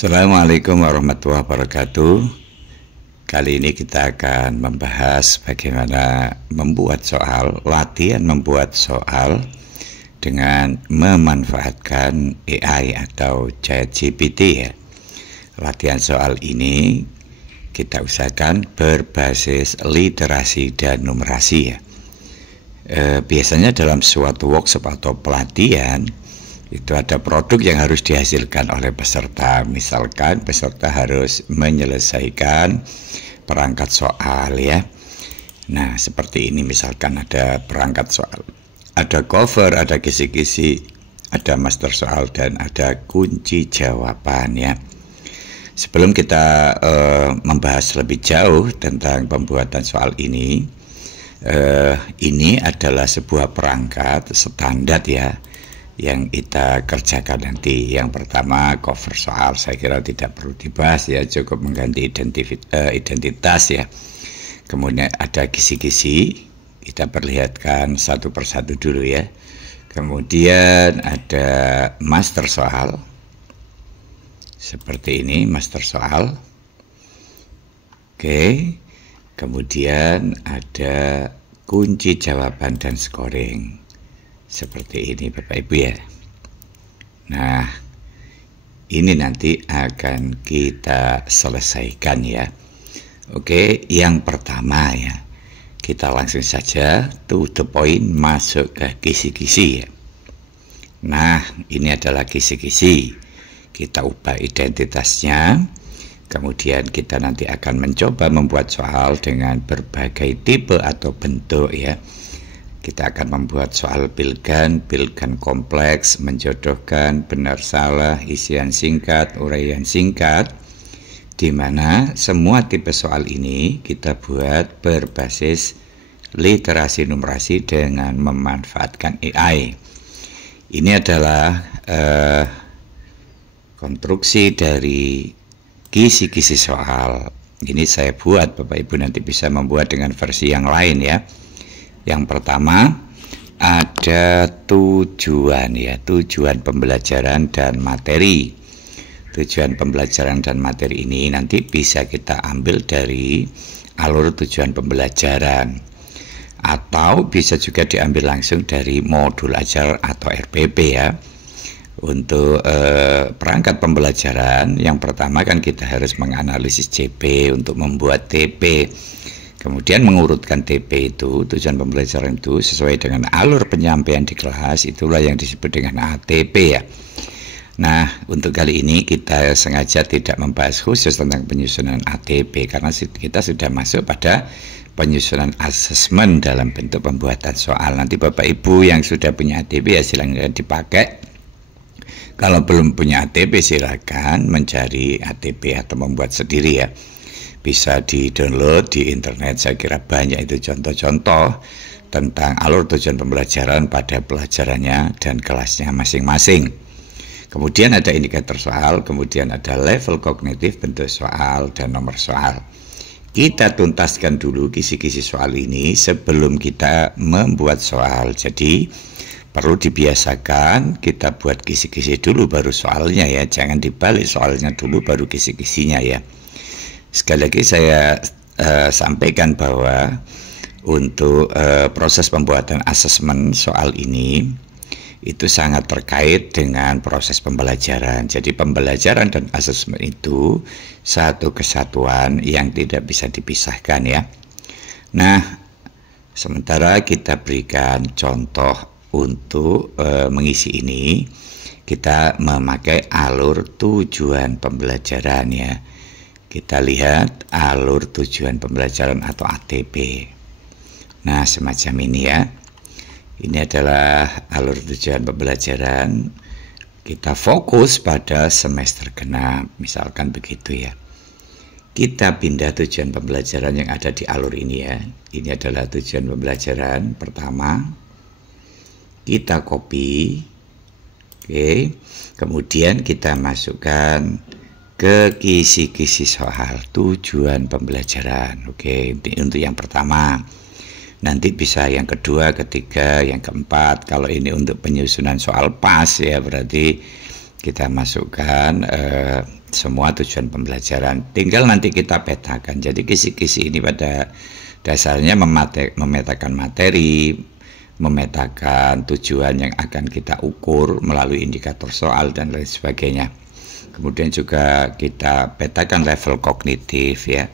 Assalamualaikum warahmatullahi wabarakatuh. Kali ini kita akan membahas bagaimana membuat soal, latihan membuat soal dengan memanfaatkan AI atau ChatGPT ya. Latihan soal ini kita usahakan berbasis literasi dan numerasi ya. Biasanya dalam suatu workshop atau pelatihan itu ada produk yang harus dihasilkan oleh peserta. Misalkan peserta harus menyelesaikan perangkat soal ya. Nah seperti ini, misalkan ada perangkat soal, ada cover, ada kisi-kisi, ada master soal, dan ada kunci jawaban ya. Sebelum kita membahas lebih jauh tentang pembuatan soal ini adalah sebuah perangkat standar ya yang kita kerjakan nanti. Yang pertama cover soal, saya kira tidak perlu dibahas ya, cukup mengganti identitas ya. Kemudian ada kisi-kisi, kita perlihatkan satu persatu dulu ya. Kemudian ada master soal, seperti ini master soal. Oke, kemudian ada kunci jawaban dan scoring, seperti ini Bapak Ibu ya. Nah ini nanti akan kita selesaikan ya. Oke, yang pertama ya, kita langsung saja to the point, masuk ke kisi-kisi ya. Nah ini adalah kisi-kisi, kita ubah identitasnya. Kemudian kita nanti akan mencoba membuat soal dengan berbagai tipe atau bentuk ya. Kita akan membuat soal pilgan kompleks, menjodohkan, benar salah, isian singkat, uraian singkat, di mana semua tipe soal ini kita buat berbasis literasi numerasi dengan memanfaatkan AI. Ini adalah konstruksi dari kisi-kisi soal. Ini saya buat, Bapak Ibu nanti bisa membuat dengan versi yang lain ya. Yang pertama ada tujuan ya, tujuan pembelajaran dan materi. Tujuan pembelajaran dan materi ini nanti bisa kita ambil dari alur tujuan pembelajaran, atau bisa juga diambil langsung dari modul ajar atau RPP ya. Untuk perangkat pembelajaran, yang pertama kan kita harus menganalisis CP untuk membuat TP. Kemudian mengurutkan TP itu, tujuan pembelajaran itu sesuai dengan alur penyampaian di kelas, itulah yang disebut dengan ATP ya. Nah untuk kali ini kita sengaja tidak membahas khusus tentang penyusunan ATP, karena kita sudah masuk pada penyusunan asesmen dalam bentuk pembuatan soal. Nanti Bapak Ibu yang sudah punya ATP ya silakan dipakai. Kalau belum punya ATP silakan mencari ATP atau membuat sendiri ya. Bisa di-download di internet, saya kira banyak itu contoh-contoh tentang alur tujuan pembelajaran pada pelajarannya dan kelasnya masing-masing. Kemudian ada indikator soal, kemudian ada level kognitif, bentuk soal, dan nomor soal. Kita tuntaskan dulu kisi-kisi soal ini sebelum kita membuat soal. Jadi perlu dibiasakan kita buat kisi-kisi dulu baru soalnya ya, jangan dibalik, soalnya dulu baru kisi-kisinya ya. Sekali lagi saya sampaikan bahwa untuk proses pembuatan asesmen soal ini itu sangat terkait dengan proses pembelajaran. Jadi pembelajaran dan asesmen itu satu kesatuan yang tidak bisa dipisahkan ya. Nah sementara kita berikan contoh untuk mengisi ini, kita memakai alur tujuan pembelajaran ya. Kita lihat alur tujuan pembelajaran atau ATP. Nah semacam ini ya. Ini adalah alur tujuan pembelajaran. Kita fokus pada semester genap, misalkan begitu ya. Kita pindah tujuan pembelajaran yang ada di alur ini ya. Ini adalah tujuan pembelajaran pertama. Kita copy. Oke. Kemudian kita masukkan ke kisi-kisi soal tujuan pembelajaran. Oke, untuk yang pertama. Nanti bisa yang kedua, ketiga, yang keempat. Kalau ini untuk penyusunan soal pas ya, berarti kita masukkan semua tujuan pembelajaran. Tinggal nanti kita petakan. Jadi kisi-kisi ini pada dasarnya memetakan materi, memetakan tujuan yang akan kita ukur melalui indikator soal dan lain sebagainya. Kemudian juga kita petakan level kognitif ya.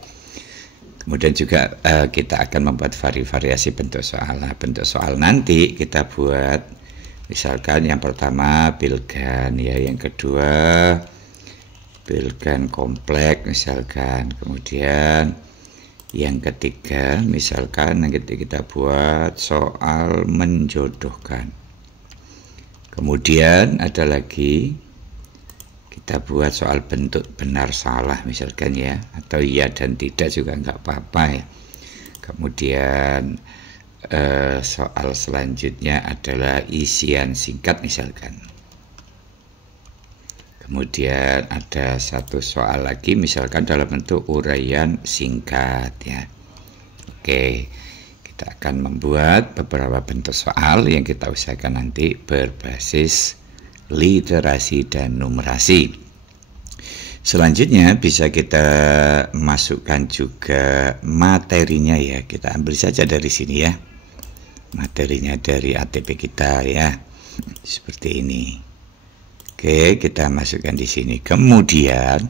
Kemudian juga kita akan membuat variasi bentuk soal. Nah, bentuk soal nanti kita buat misalkan yang pertama Bilgan ya, yang kedua Bilgan kompleks misalkan, kemudian yang ketiga misalkan nanti kita buat soal menjodohkan. Kemudian ada lagi kita buat soal bentuk benar salah misalkan ya, atau iya dan tidak juga nggak apa-apa ya. Kemudian soal selanjutnya adalah isian singkat misalkan. Kemudian ada satu soal lagi misalkan dalam bentuk uraian singkat ya. Oke, kita akan membuat beberapa bentuk soal yang kita usahakan nanti berbasis literasi dan numerasi. Selanjutnya bisa kita masukkan juga materinya ya. Kita ambil saja dari sini ya. Materinya dari ATP kita ya. Seperti ini. Oke, kita masukkan di sini. Kemudian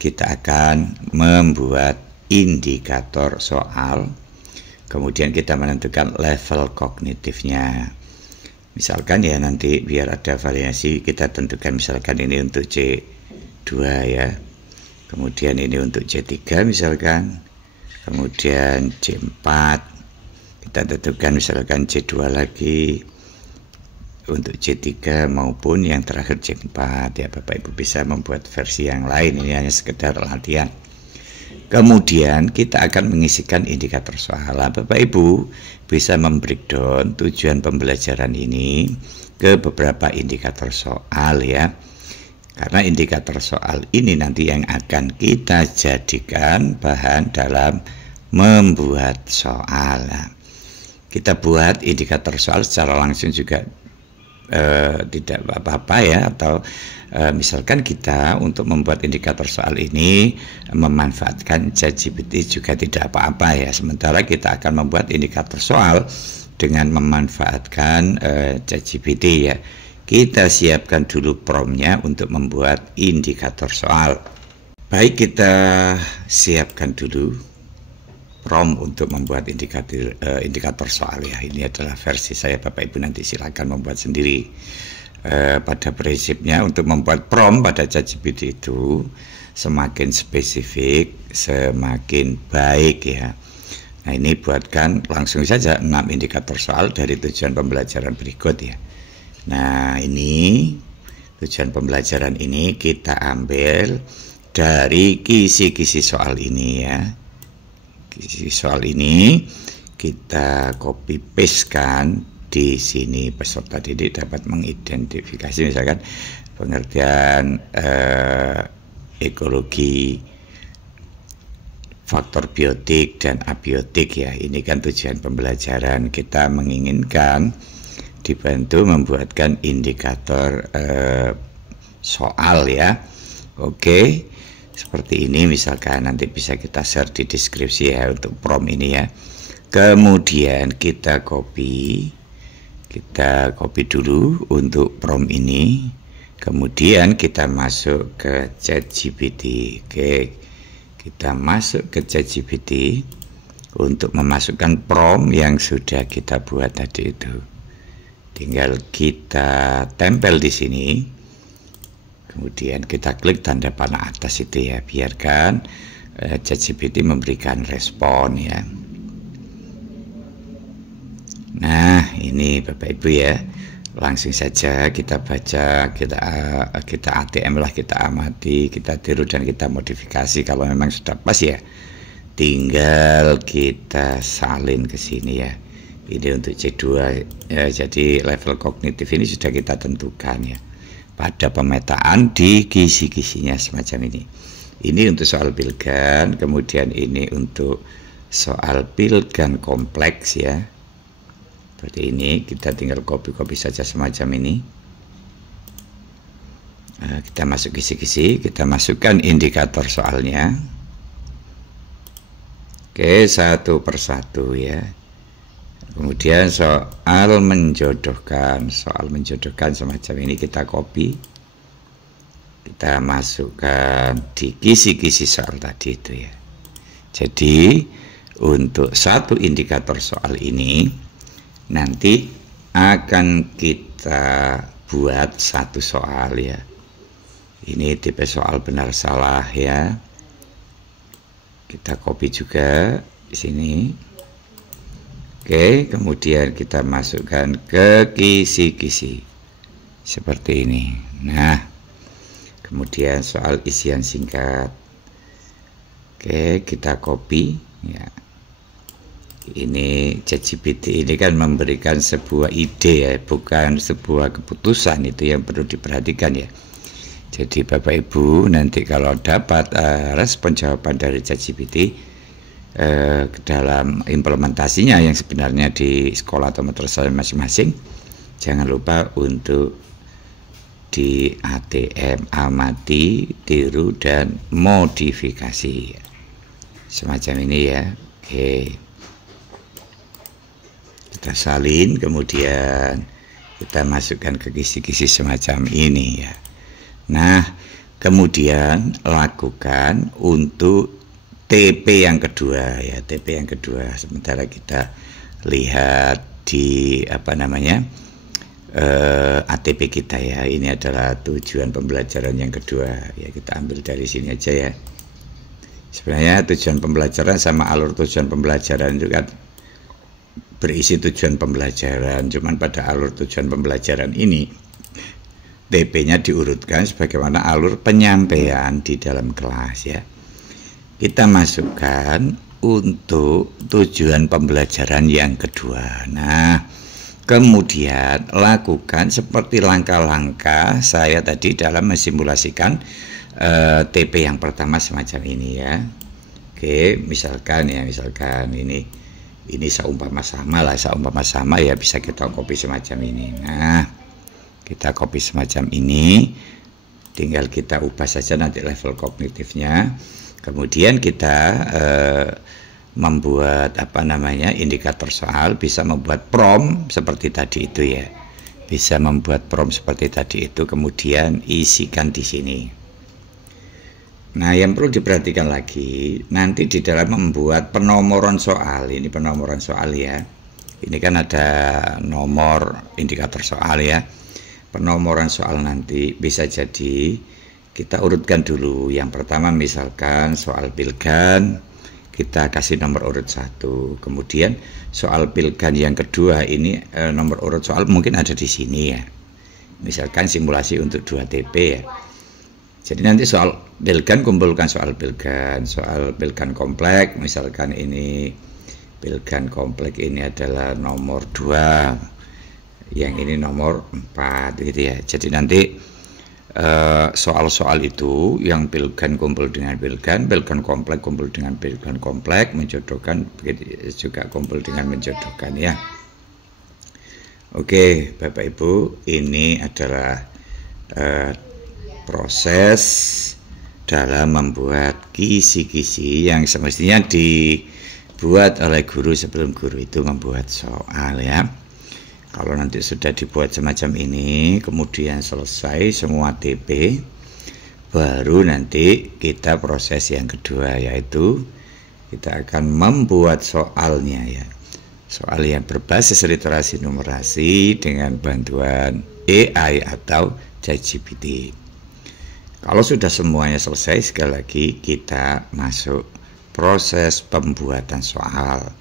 kita akan membuat indikator soal. Kemudian kita menentukan level kognitifnya. Misalkan ya nanti biar ada variasi kita tentukan misalkan ini untuk C2 ya. Kemudian ini untuk C3 misalkan. Kemudian C4. Kita tentukan misalkan C2 lagi. Untuk C3 maupun yang terakhir C4 ya. Bapak Ibu bisa membuat versi yang lain, ini hanya sekedar latihan. Kemudian kita akan mengisikan indikator soal. Bapak Ibu bisa membreakdown tujuan pembelajaran ini ke beberapa indikator soal ya. Karena indikator soal ini nanti yang akan kita jadikan bahan dalam membuat soal. Kita buat indikator soal secara langsung juga tidak apa-apa ya, atau misalkan kita untuk membuat indikator soal ini memanfaatkan ChatGPT juga tidak apa-apa ya. Sementara kita akan membuat indikator soal dengan memanfaatkan ChatGPT ya. Kita siapkan dulu promptnya untuk membuat indikator soal. Baik, kita siapkan dulu prompt untuk membuat indikator soal ya. Ini adalah versi saya, Bapak Ibu nanti silakan membuat sendiri. Pada prinsipnya untuk membuat prompt pada ChatGPT itu semakin spesifik semakin baik ya. Nah, ini buatkan langsung saja 6 indikator soal dari tujuan pembelajaran berikut ya. Nah, ini tujuan pembelajaran ini kita ambil dari kisi-kisi soal ini ya. Kisi soal ini kita copy paste kan di sini. Peserta didik dapat mengidentifikasi misalkan pengertian ekologi, faktor biotik dan abiotik ya. Ini kan tujuan pembelajaran, kita menginginkan dibantu membuatkan indikator soal ya. Oke. Seperti ini misalkan, nanti bisa kita share di deskripsi ya untuk prompt ini ya. Kemudian kita copy dulu untuk prompt ini. Kemudian kita masuk ke ChatGPT. Oke, kita masuk ke ChatGPT untuk memasukkan prompt yang sudah kita buat tadi itu. Tinggal kita tempel di sini. Kemudian kita klik tanda panah atas itu ya, biarkan ChatGPT memberikan respon ya. Nah, ini Bapak Ibu ya, langsung saja kita baca, kita ATM lah, kita amati, kita tiru dan kita modifikasi. Kalau memang sudah pas ya, tinggal kita salin ke sini ya. Ini untuk C2 ya, jadi level kognitif ini sudah kita tentukan ya. Pada pemetaan di kisi-kisinya semacam ini. Ini untuk soal Bilgan, kemudian ini untuk soal Bilgan kompleks ya. Seperti ini, kita tinggal copy-copy saja semacam ini. Kita masuk kisi-kisi, kita masukkan indikator soalnya. Oke, satu persatu ya. Kemudian soal menjodohkan semacam ini kita copy, kita masukkan di kisi-kisi soal tadi itu ya. Jadi untuk satu indikator soal ini nanti akan kita buat satu soal ya. Ini tipe soal benar salah ya. Kita copy juga di sini. Oke, kemudian kita masukkan ke kisi-kisi seperti ini. Nah, kemudian soal isian singkat. Oke, kita copy ya. Ini ChatGPT ini kan memberikan sebuah ide ya, bukan sebuah keputusan, itu yang perlu diperhatikan ya. Jadi Bapak Ibu nanti kalau dapat respon jawaban dari ChatGPT dalam implementasinya yang sebenarnya di sekolah atau madrasah masing-masing, jangan lupa untuk di ATM, amati, tiru, dan modifikasi semacam ini ya. Oke, kita salin, kemudian kita masukkan ke kisi-kisi semacam ini ya. Nah, kemudian lakukan untuk TP yang kedua ya, TP yang kedua. Sementara kita lihat di ATP kita ya, ini adalah tujuan pembelajaran yang kedua ya, kita ambil dari sini aja ya. Sebenarnya tujuan pembelajaran sama alur tujuan pembelajaran itu kan berisi tujuan pembelajaran, cuman pada alur tujuan pembelajaran ini TP-nya diurutkan sebagaimana alur penyampaian di dalam kelas ya. Kita masukkan untuk tujuan pembelajaran yang kedua. Nah, kemudian lakukan seperti langkah-langkah saya tadi dalam mensimulasikan TP yang pertama semacam ini ya. Oke, misalkan ini seumpama sama ya, bisa kita copy semacam ini. Nah, kita copy semacam ini, tinggal kita ubah saja nanti level kognitifnya. Kemudian kita membuat indikator soal, bisa membuat prompt seperti tadi itu ya, bisa membuat prompt seperti tadi itu, kemudian isikan di sini. Nah, yang perlu diperhatikan lagi nanti di dalam membuat penomoran soal, ini penomoran soal ya, ini kan ada nomor indikator soal ya. Penomoran soal nanti bisa jadi kita urutkan dulu. Yang pertama misalkan soal Pilgan, kita kasih nomor urut 1. Kemudian soal Pilgan yang kedua ini nomor urut soal mungkin ada di sini ya. Misalkan simulasi untuk 2 TP ya. Jadi nanti soal Pilgan kumpulkan soal Pilgan komplek, misalkan ini Pilgan komplek ini adalah nomor 2, yang ini nomor 4 gitu ya. Jadi nanti soal-soal itu yang Pilgan kumpul dengan Pilgan komplek kumpul dengan Pilgan komplek, menjodohkan juga kumpul dengan menjodohkan ya. Oke Bapak Ibu, ini adalah proses dalam membuat kisi-kisi yang semestinya dibuat oleh guru sebelum guru itu membuat soal ya. Kalau nanti sudah dibuat semacam ini, kemudian selesai semua TP, baru nanti kita proses yang kedua, yaitu kita akan membuat soalnya ya. Soal yang berbasis literasi numerasi dengan bantuan AI atau ChatGPT. Kalau sudah semuanya selesai, sekali lagi kita masuk proses pembuatan soal.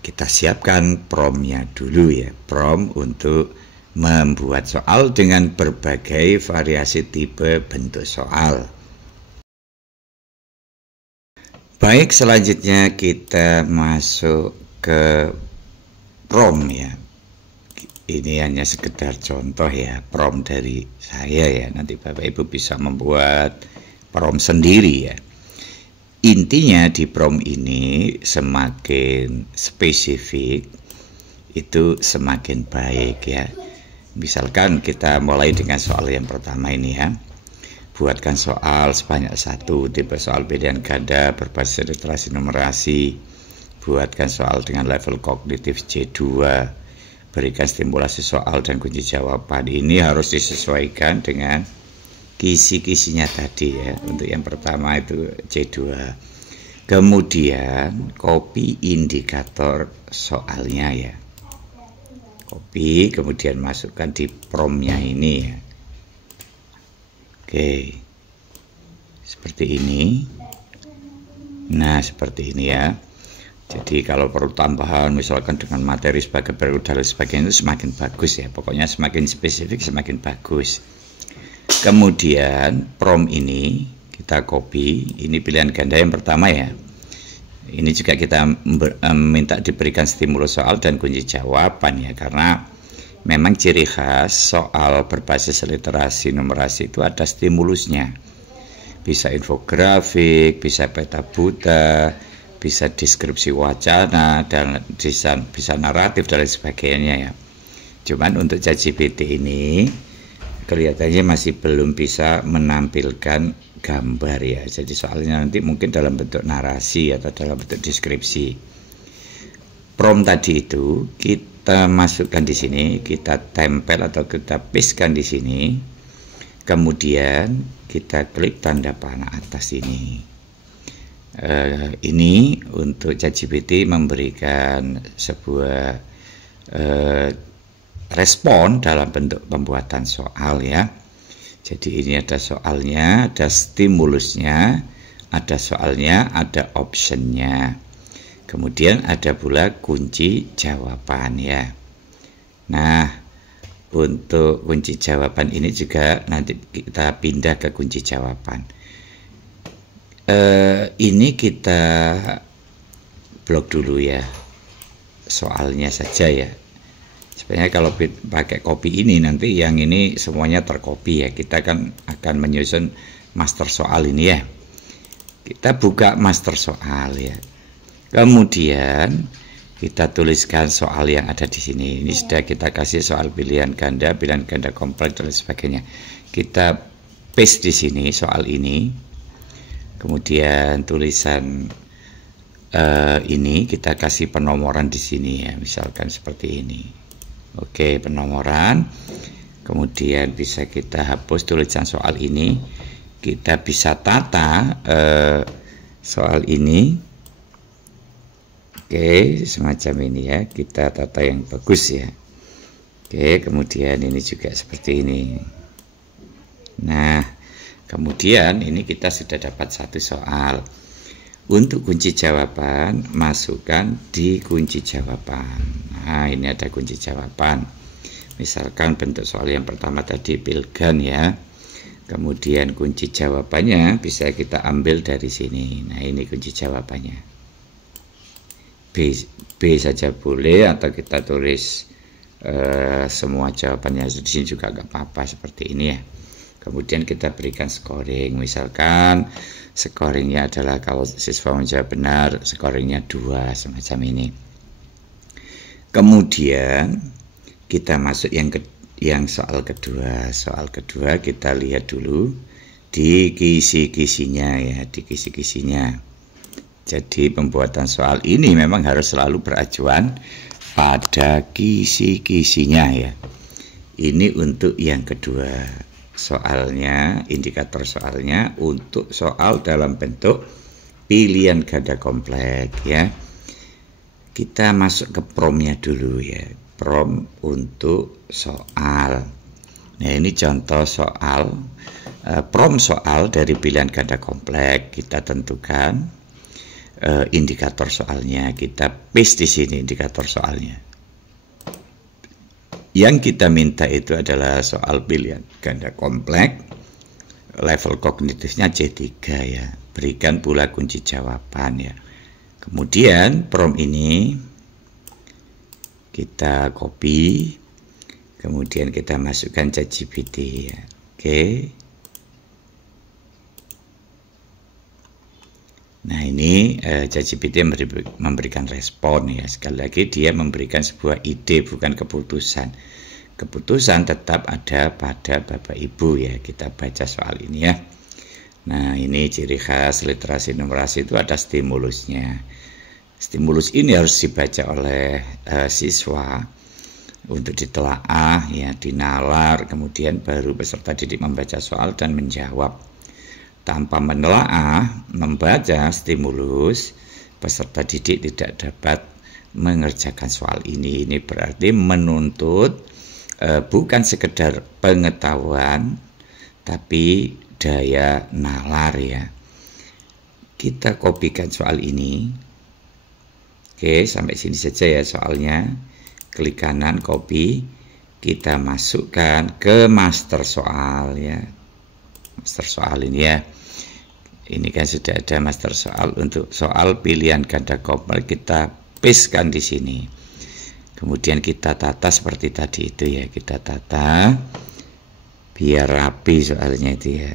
Kita siapkan prompt-nya dulu ya, prompt untuk membuat soal dengan berbagai variasi tipe bentuk soal. Baik, selanjutnya kita masuk ke prompt ya. Ini hanya sekedar contoh ya, prompt dari saya ya. Nanti Bapak Ibu bisa membuat prompt sendiri ya. Intinya di prompt ini semakin spesifik itu semakin baik ya. Misalkan kita mulai dengan soal yang pertama ini ya. buatkan soal sebanyak 1, tipe soal pilihan ganda berbasis literasi numerasi, buatkan soal dengan level kognitif C2, berikan stimulasi soal dan kunci jawaban. Ini harus disesuaikan dengan kisi-kisinya tadi ya. Untuk yang pertama itu C2. Kemudian copy indikator soalnya ya. Copy, kemudian masukkan di promnya ini ya. Oke. Seperti ini. Nah, seperti ini ya. Jadi kalau perlu tambahan misalkan dengan materi sebagai berikut dan sebagainya itu semakin bagus ya. Pokoknya semakin spesifik semakin bagus. Kemudian prom ini kita copy, ini pilihan ganda yang pertama ya. Ini juga kita minta diberikan stimulus soal dan kunci jawaban ya, karena memang ciri khas soal berbasis literasi numerasi itu ada stimulusnya. Bisa infografik, bisa peta buta, bisa deskripsi wacana, dan bisa naratif dan lain sebagainya ya. Cuman untuk ChatGPT ini kelihatannya masih belum bisa menampilkan gambar ya. Jadi soalnya nanti mungkin dalam bentuk narasi atau dalam bentuk deskripsi. Prompt tadi itu kita masukkan di sini, kita tempel atau kita pastekan di sini. Kemudian kita klik tanda panah atas ini. Ini untuk ChatGPT memberikan sebuah respon dalam bentuk pembuatan soal ya. Jadi ini ada soalnya, ada stimulusnya, ada soalnya, ada optionnya. Kemudian ada pula kunci jawaban ya. Nah, untuk kunci jawaban ini juga nanti kita pindah ke kunci jawaban. Ini kita blok dulu ya, soalnya saja ya. Sebenarnya kalau pakai copy ini nanti yang ini semuanya tercopy ya. Kita kan akan menyusun master soal ini ya. Kita buka master soal ya. Kemudian kita tuliskan soal yang ada di sini. Ini sudah kita kasih soal pilihan ganda kompleks dan sebagainya. Kita paste di sini soal ini. Kemudian tulisan ini kita kasih penomoran di sini ya. Misalkan seperti ini. Oke, penomoran. Kemudian bisa kita hapus tulisan soal ini. Kita bisa tata soal ini. Oke, semacam ini ya. Kita tata yang bagus ya. Oke, kemudian ini juga seperti ini. Nah, kemudian ini kita sudah dapat satu soal. Untuk kunci jawaban, masukkan di kunci jawaban. Nah, ini ada kunci jawaban. Misalkan bentuk soal yang pertama tadi pilgan ya. Kemudian kunci jawabannya bisa kita ambil dari sini. Nah, ini kunci jawabannya. B saja boleh, atau kita tulis semua jawabannya di sini juga nggak apa-apa seperti ini ya. Kemudian kita berikan scoring. Misalkan scoringnya adalah kalau siswa menjawab benar, scoringnya 2, semacam ini. Kemudian kita masuk yang soal kedua. Soal kedua kita lihat dulu di kisi-kisinya ya, di kisi-kisinya. Jadi pembuatan soal ini memang harus selalu beracuan pada kisi-kisinya ya. Ini untuk yang kedua. Soalnya, indikator soalnya untuk soal dalam bentuk pilihan ganda kompleks ya. Kita masuk ke promnya dulu ya. Prom untuk soal. Nah, ini contoh soal. Prom soal dari pilihan ganda kompleks. Kita tentukan indikator soalnya. Kita paste di sini indikator soalnya. Yang kita minta itu adalah soal pilihan ganda kompleks, level kognitifnya C3 ya. Berikan pula kunci jawaban ya. Kemudian prompt ini kita copy, kemudian kita masukkan ChatGPT ya. Oke. Nah, ini ChatGPT memberikan respon ya. Sekali lagi dia memberikan sebuah ide, bukan keputusan. keputusan tetap ada pada Bapak Ibu ya. Kita baca soal ini ya. Nah, ini ciri khas literasi numerasi itu ada stimulusnya. Stimulus ini harus dibaca oleh siswa untuk ditelaah ya, dinalar, kemudian baru peserta didik membaca soal dan menjawab. Tanpa menelaah, membaca stimulus, peserta didik tidak dapat mengerjakan soal ini. Ini berarti menuntut bukan sekedar pengetahuan, tapi daya nalar ya. Kita kopikan soal ini. Oke, sampai sini saja ya soalnya. Klik kanan, copy. Kita masukkan ke master soal ya. Master soal ini ya. Ini kan sudah ada master soal untuk soal pilihan ganda kompleks, kita pastekan di sini. Kemudian kita tata seperti tadi itu ya, kita tata biar rapi soalnya itu ya.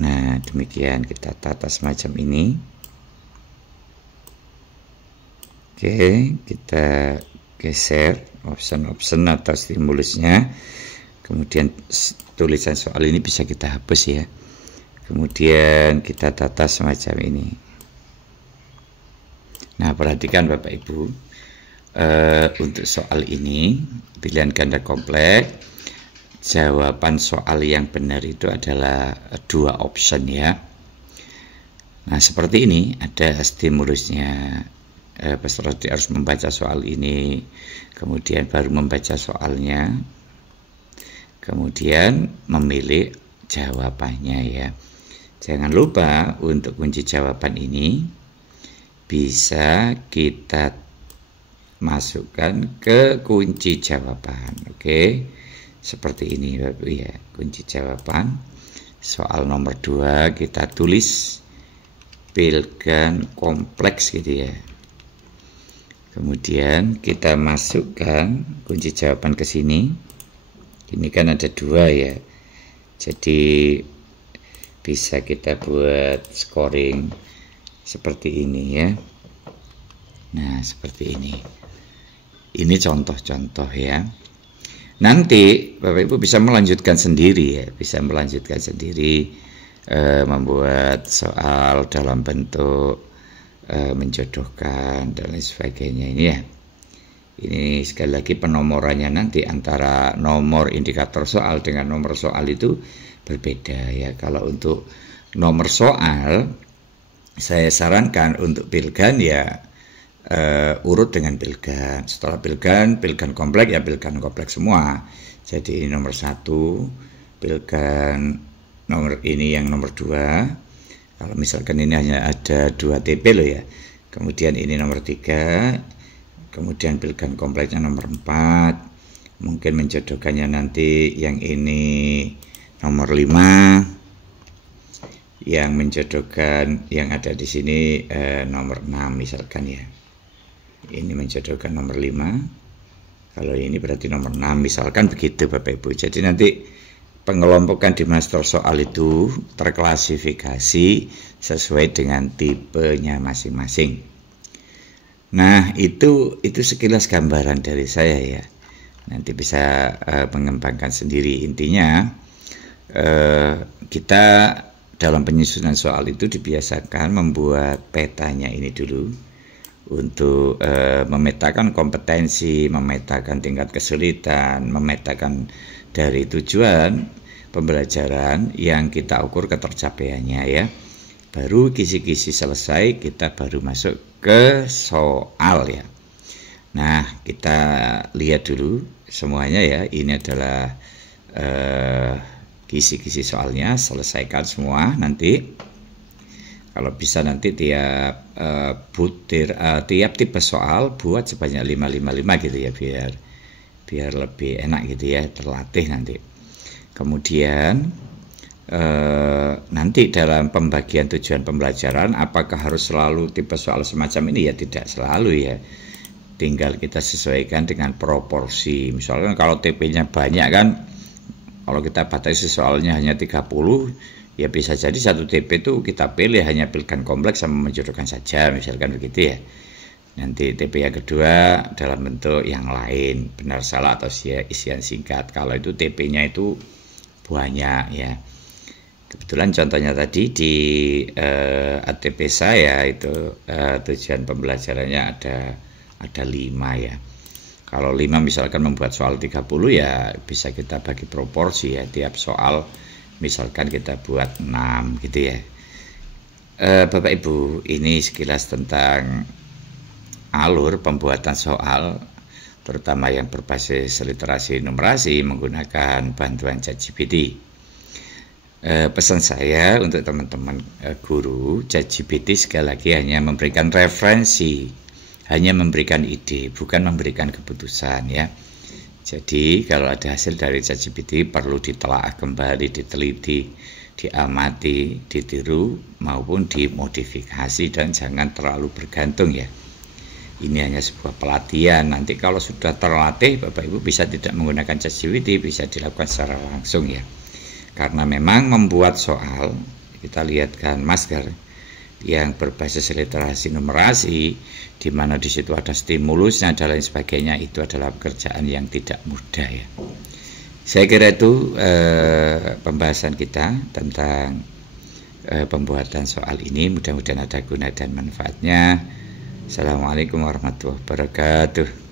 Nah, demikian kita tata semacam ini. Oke, kita geser option atau stimulusnya. Kemudian tulisan soal ini bisa kita hapus ya. Kemudian kita tata semacam ini. Nah, perhatikan Bapak Ibu, untuk soal ini pilihan ganda kompleks, jawaban soal yang benar itu adalah 2 option ya. Nah, seperti ini ada stimulusnya. Peserta harus membaca soal ini, kemudian baru membaca soalnya, kemudian memilih jawabannya ya. Jangan lupa untuk kunci jawaban ini bisa kita masukkan ke kunci jawaban. Oke, seperti ini Bapak ya, kunci jawaban. Soal nomor 2 kita tulis pilihan kompleks gitu ya. Kemudian kita masukkan kunci jawaban ke sini. Ini kan ada 2 ya. Jadi bisa kita buat scoring seperti ini ya. Nah, seperti ini. Ini contoh-contoh ya. Nanti Bapak Ibu bisa melanjutkan sendiri ya, bisa melanjutkan sendiri membuat soal dalam bentuk menjodohkan dan lain sebagainya ini ya. Ini sekali lagi penomorannya nanti antara nomor indikator soal dengan nomor soal itu berbeda ya. Kalau untuk nomor soal saya sarankan untuk pilgan ya urut dengan pilgan. Setelah pilgan kompleks ya pilgan kompleks semua. Jadi ini nomor 1, pilgan nomor ini yang nomor 2. Kalau misalkan ini hanya ada 2 TP loh ya. Kemudian ini nomor 3. Kemudian pilgan kompleksnya nomor 4. Mungkin menjodohkannya nanti yang ini nomor 5. Yang menjodohkan yang ada di sini nomor 6 misalkan ya. Ini menjodohkan nomor 5. Kalau ini berarti nomor 6 misalkan begitu Bapak Ibu. Jadi nanti pengelompokan di master soal itu terklasifikasi sesuai dengan tipenya masing-masing. Nah, itu sekilas gambaran dari saya ya. Nanti bisa mengembangkan sendiri. Intinya kita dalam penyusunan soal itu dibiasakan membuat petanya ini dulu untuk memetakan kompetensi, memetakan tingkat kesulitan, memetakan dari tujuan pembelajaran yang kita ukur ketercapaiannya ya. Baru kisi-kisi selesai, kita baru masuk ke soal ya. Nah, kita lihat dulu semuanya ya. Ini adalah kisi-kisi soalnya, selesaikan semua nanti. Kalau bisa nanti tiap tiap tipe soal buat sebanyak 5 gitu ya, biar lebih enak gitu ya, terlatih nanti. Kemudian nanti dalam pembagian tujuan pembelajaran apakah harus selalu tipe soal semacam ini ya? Tidak selalu ya, tinggal kita sesuaikan dengan proporsi. Misalkan kalau TP-nya banyak kan, kalau kita batasi soalnya hanya 30, ya bisa jadi satu TP itu kita pilih hanya pilgan kompleks sama menjodohkan saja, misalkan begitu ya. Nanti TP yang kedua dalam bentuk yang lain, benar salah atau isian singkat. Kalau itu TP-nya itu banyak ya. Kebetulan contohnya tadi di ATP saya itu tujuan pembelajarannya ada 5 ya. Kalau 5 misalkan membuat soal 30 ya bisa kita bagi proporsi ya, tiap soal misalkan kita buat 6 gitu ya. Bapak Ibu, ini sekilas tentang alur pembuatan soal, terutama yang berbasis literasi numerasi menggunakan bantuan ChatGPT. Pesan saya untuk teman-teman guru, ChatGPT sekali lagi hanya memberikan referensi, hanya memberikan ide, bukan memberikan keputusan ya. Jadi kalau ada hasil dari ChatGPT perlu ditelaah kembali, diteliti, diamati, ditiru maupun dimodifikasi dan jangan terlalu bergantung ya. Ini hanya sebuah pelatihan. Nanti kalau sudah terlatih, Bapak Ibu bisa tidak menggunakan ChatGPT, bisa dilakukan secara langsung ya. Karena memang membuat soal, kita lihatkan masker yang berbasis literasi numerasi, di mana di situ ada stimulusnya dan lain sebagainya, itu adalah pekerjaan yang tidak mudah ya. Saya kira itu pembahasan kita tentang pembuatan soal ini. Mudah-mudahan ada guna dan manfaatnya. Assalamualaikum warahmatullahi wabarakatuh.